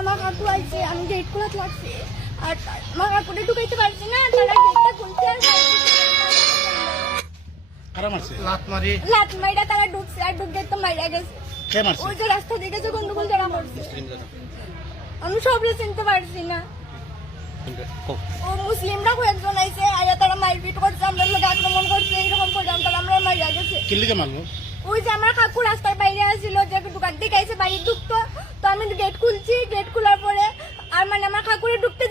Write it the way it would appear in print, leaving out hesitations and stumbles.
আমার কাকু আইছে, আমি গেট খোলাতে লাগছি আর আমার কাকুরে ঢুকাইতে পারছি না, তারা গেটটা খুলতে লাত মাইরা তারা ঢুকছে আর ঢুকে তো মাইরা গেছে। ওই যে রাস্তা দিকে যে গন্ডগোল যারা করছে আমি সবরে চিনতে পারছি না। ও মুসলিমরা কয়েকজন আইছে আয়া তারা মারপিট করছে, আমরা লোক আক্রমণ করছে, এইরকম করে আমরা মাইরা গেছে। ওই যে আমার কাকু রাস্তার বাইরে আসছিল, যে দোকান থেকে আইসে বাড়ি ঢুকতো, তো আমি গেট খুলছি, গেট খোলার পরে আর মানে আমার কাকুরে ঢুকতে